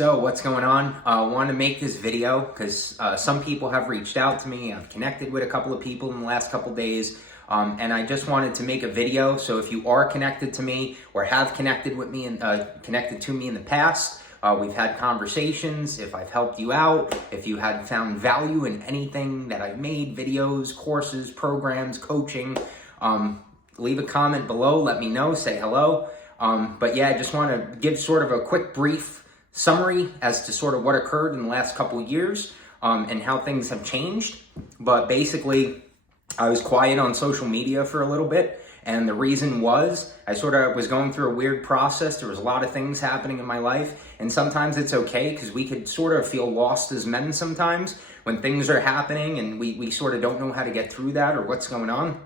So what's going on? I want to make this video because some people have reached out to me. I've connected with a couple of people in the last couple days, and I just wanted to make a video. So if you are connected to me or have connected with me and connected to me in the past, we've had conversations. If I've helped you out, if you had found value in anything that I've made, videos, courses, programs, coaching, leave a comment below. Let me know. Say hello. But yeah, I just want to give sort of a quick brief summary as to sort of what occurred in the last couple of years and how things have changed. But basically, I was quiet on social media for a little bit. And the reason was I sort of was going through a weird process. There was a lot of things happening in my life. And sometimes it's okay because we could sort of feel lost as men sometimes when things are happening and we sort of don't know how to get through that or what's going on.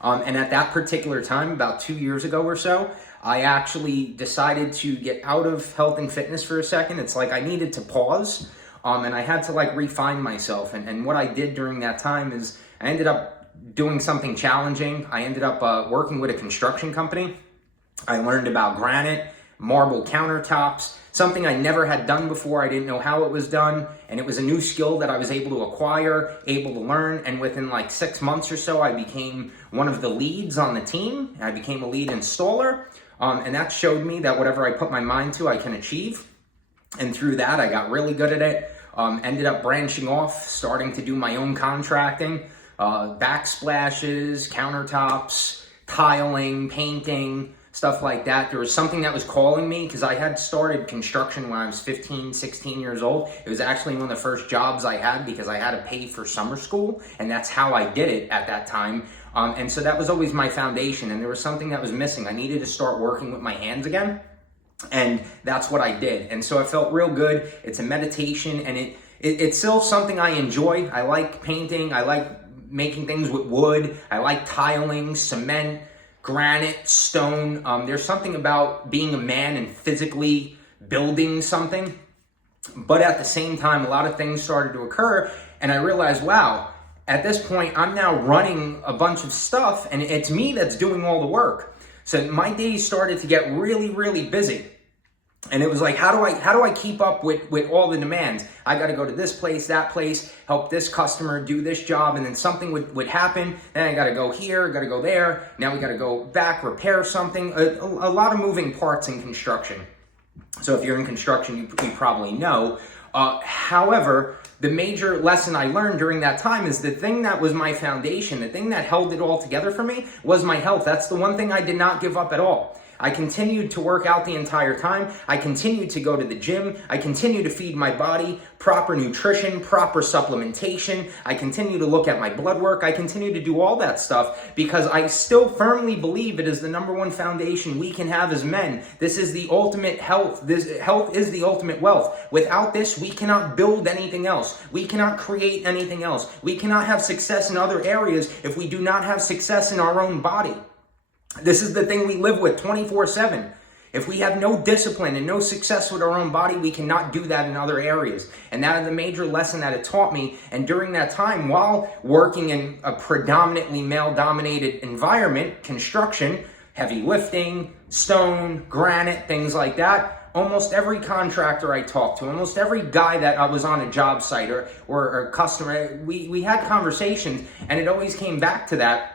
And at that particular time, about 2 years ago or so, I actually decided to get out of health and fitness for a second. It's like I needed to pause, and I had to like refine myself. And what I did during that time is I ended up doing something challenging. I ended up working with a construction company. I learned about granite, marble countertops, something I never had done before. I didn't know how it was done. And it was a new skill that I was able to acquire, able to learn. And within like 6 months or so, I became one of the leads on the team. I became a lead installer. And that showed me that whatever I put my mind to, I can achieve. And through that, I got really good at it. Ended up branching off, starting to do my own contracting, backsplashes, countertops, tiling, painting, stuff like that. There was something that was calling me because I had started construction when I was 15, 16 years old. It was actually one of the first jobs I had because I had to pay for summer school, and that's how I did it at that time. And so that was always my foundation, and there was something that was missing. I needed to start working with my hands again, and that's what I did. And so it felt real good. It's a meditation, and it's still something I enjoy. I like painting. I like making things with wood. I like tiling, cement, granite, stone. There's something about being a man and physically building something. But at the same time, a lot of things started to occur, and I realized, wow, at this point, I'm now running a bunch of stuff, and it's me that's doing all the work. So my days started to get really, really busy. And it was like, how do I keep up with all the demands? I got to go to this place, that place, help this customer do this job, and then something would happen. Then I got to go here, got to go there. Now we got to go back, repair something. A lot of moving parts in construction. So if you're in construction, you probably know. However, the major lesson I learned during that time is the thing that was my foundation, the thing that held it all together for me was my health. That's the one thing I did not give up at all. I continued to work out the entire time. I continued to go to the gym. I continued to feed my body proper nutrition, proper supplementation. I continue to look at my blood work. I continue to do all that stuff because I still firmly believe it is the number one foundation we can have as men. This is the ultimate health. This health is the ultimate wealth. Without this, we cannot build anything else. We cannot create anything else. We cannot have success in other areas if we do not have success in our own body. This is the thing we live with 24/7. If we have no discipline and no success with our own body, we cannot do that in other areas. And that is the major lesson that it taught me. And during that time, while working in a predominantly male-dominated environment, construction, heavy lifting, stone, granite, things like that, almost every contractor I talked to, almost every guy that I was on a job site or a customer, we had conversations, and it always came back to that.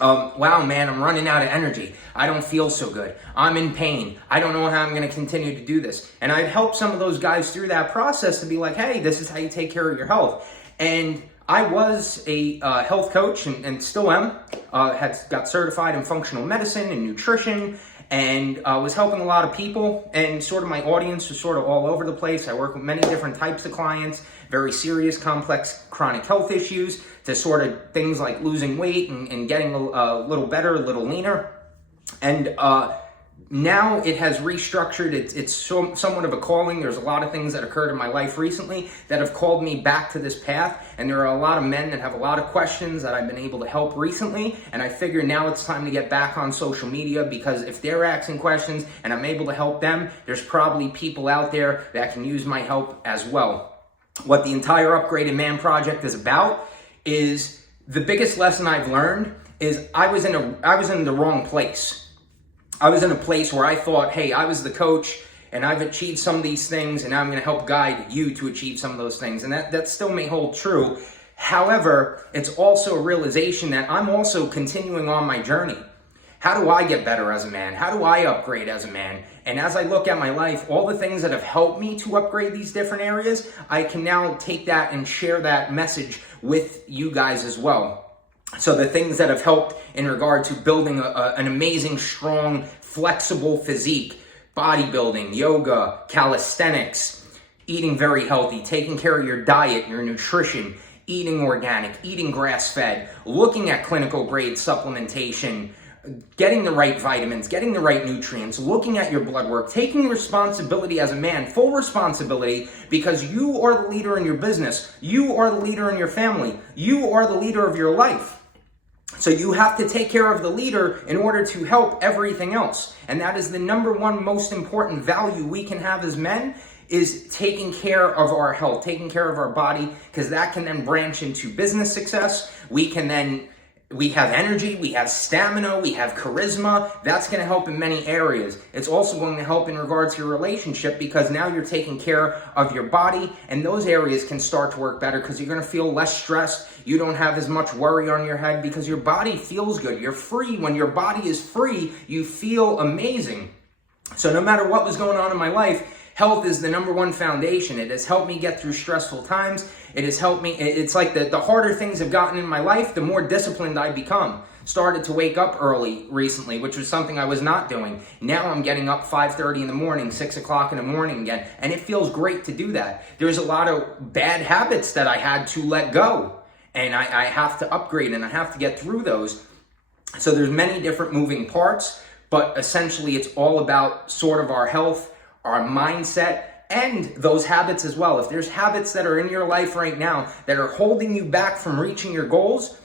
Wow, man, I'm running out of energy. I don't feel so good. I'm in pain. I don't know how I'm going to continue to do this. And I've helped some of those guys through that process to be like, hey, this is how you take care of your health. And I was a health coach and still am. Got certified in functional medicine and nutrition, and was helping a lot of people, and sort of my audience was sort of all over the place. I work with many different types of clients, very serious, complex, chronic health issues, to sort of things like losing weight and getting a little better, a little leaner. And now it has restructured. It's somewhat of a calling. There's a lot of things that occurred in my life recently that have called me back to this path. And there are a lot of men that have a lot of questions that I've been able to help recently. And I figure now it's time to get back on social media, because if they're asking questions and I'm able to help them, there's probably people out there that can use my help as well. What the entire Upgraded Man Project is about is the biggest lesson I've learned is I was in the wrong place. I was in a place where I thought, hey, I was the coach and I've achieved some of these things, and now I'm going to help guide you to achieve some of those things. And that still may hold true. However, it's also a realization that I'm also continuing on my journey. How do I get better as a man? How do I upgrade as a man? And as I look at my life, all the things that have helped me to upgrade these different areas, I can now take that and share that message with you guys as well. So the things that have helped in regard to building an amazing, strong, flexible physique, bodybuilding, yoga, calisthenics, eating very healthy, taking care of your diet, your nutrition, eating organic, eating grass-fed, looking at clinical grade supplementation, getting the right vitamins, getting the right nutrients, looking at your blood work, taking responsibility as a man, full responsibility, because you are the leader in your business. You are the leader in your family. You are the leader of your life. So you have to take care of the leader in order to help everything else. And that is the number one most important value we can have as men, is taking care of our health, taking care of our body, because that can then branch into business success. We have energy, we have stamina, we have charisma. That's going to help in many areas. It's also going to help in regards to your relationship, because now you're taking care of your body, and those areas can start to work better because you're going to feel less stressed. You don't have as much worry on your head because your body feels good. You're free. When your body is free, you feel amazing. So no matter what was going on in my life, health is the number one foundation. It has helped me get through stressful times. It has helped me. It's like the harder things have gotten in my life, the more disciplined I become. Started to wake up early recently, which was something I was not doing. Now I'm getting up 5:30 in the morning, 6 o'clock in the morning again, and it feels great to do that. There's a lot of bad habits that I had to let go, and I have to upgrade, and I have to get through those. So there's many different moving parts, but essentially it's all about sort of our health, our mindset, and those habits as well. If there's habits that are in your life right now that are holding you back from reaching your goals,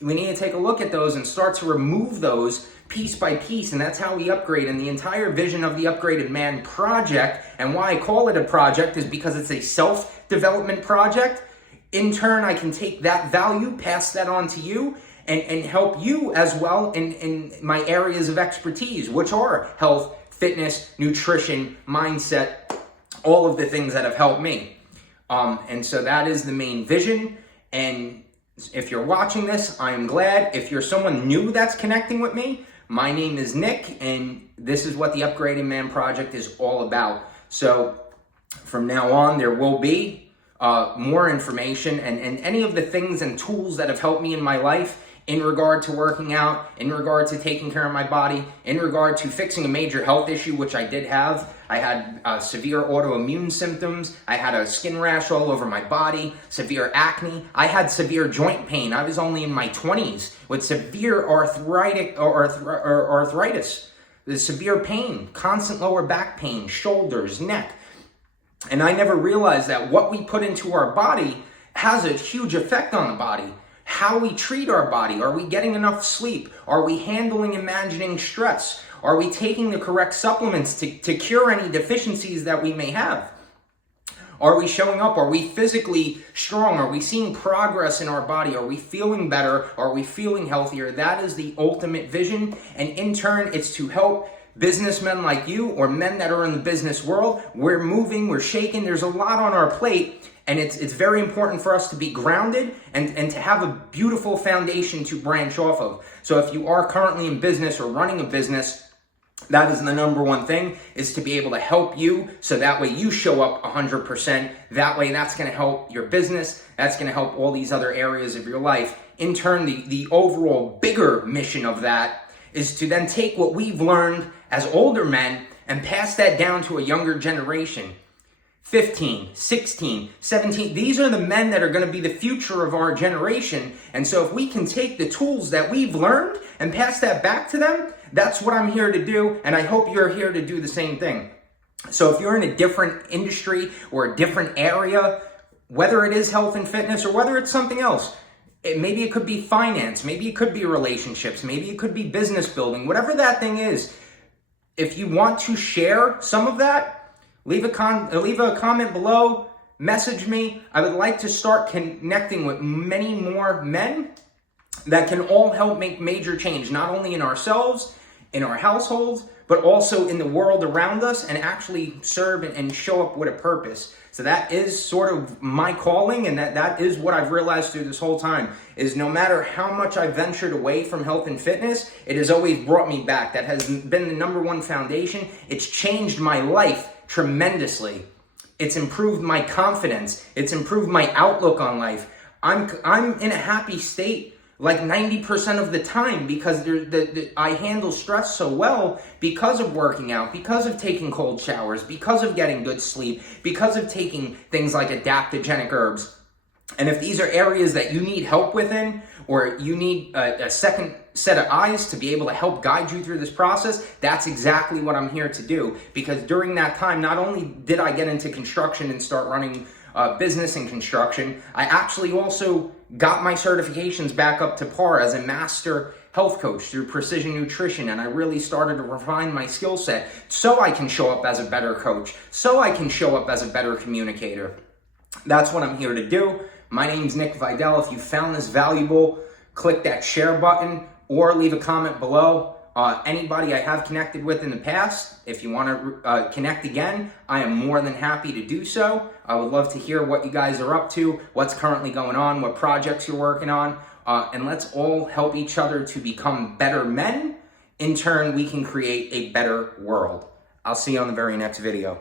we need to take a look at those and start to remove those piece by piece. And that's how we upgrade. And the entire vision of the Upgraded Man project, and why I call it a project, is because it's a self-development project. In turn, I can take that value, pass that on to you, and help you as well in my areas of expertise, which are health, fitness, nutrition, mindset, all of the things that have helped me. And so that is the main vision. And if you're watching this, I'm glad. If you're someone new that's connecting with me, my name is Nick, and this is what the Upgraded Man Project is all about. So from now on, there will be more information and any of the things and tools that have helped me in my life in regard to working out, in regard to taking care of my body, in regard to fixing a major health issue, which I did have. I had severe autoimmune symptoms. I had a skin rash all over my body, severe acne. I had severe joint pain. I was only in my 20s with severe arthritis, the severe pain, constant lower back pain, shoulders, neck. And I never realized that what we put into our body has a huge effect on the body. How we treat our body. Are we getting enough sleep? Are we handling and managing stress? Are we taking the correct supplements to cure any deficiencies that we may have? Are we showing up? Are we physically strong? Are we seeing progress in our body? Are we feeling better? Are we feeling healthier? That is the ultimate vision. And in turn, it's to help businessmen like you, or men that are in the business world. We're moving, we're shaking. There's a lot on our plate. And it's very important for us to be grounded and to have a beautiful foundation to branch off of. So if you are currently in business or running a business, that is the number one thing, is to be able to help you, so that way you show up 100%. That way that's going to help your business. That's going to help all these other areas of your life. In turn, the overall bigger mission of that is to then take what we've learned as older men and pass that down to a younger generation. 15, 16, 17, these are the men that are going to be the future of our generation. And so if we can take the tools that we've learned and pass that back to them, that's what I'm here to do. And I hope you're here to do the same thing. So if you're in a different industry or a different area, whether it is health and fitness or whether it's something else, maybe it could be finance, maybe it could be relationships, maybe it could be business building, whatever that thing is. If you want to share some of that, leave a comment below, message me. I would like to start connecting with many more men that can all help make major change, not only in ourselves, in our households, but also in the world around us, and actually serve and show up with a purpose. So that is sort of my calling, and that is what I've realized through this whole time, is no matter how much I've ventured away from health and fitness, it has always brought me back. That has been the number one foundation. It's changed my life tremendously. It's improved my confidence. It's improved my outlook on life. I'm in a happy state like 90% of the time because I handle stress so well because of working out, because of taking cold showers, because of getting good sleep, because of taking things like adaptogenic herbs. And if these are areas that you need help within, or you need a second set of eyes to be able to help guide you through this process, that's exactly what I'm here to do. Because during that time, not only did I get into construction and start running business in construction, I actually also got my certifications back up to par as a master health coach through Precision Nutrition, and I really started to refine my skill set so I can show up as a better coach, so I can show up as a better communicator. That's what I'm here to do. My name's Nick Vidal. If you found this valuable, click that share button or leave a comment below. Anybody I have connected with in the past, if you want to connect again, I am more than happy to do so. I would love to hear what you guys are up to, what's currently going on, what projects you're working on, and let's all help each other to become better men. In turn, we can create a better world. I'll see you on the very next video.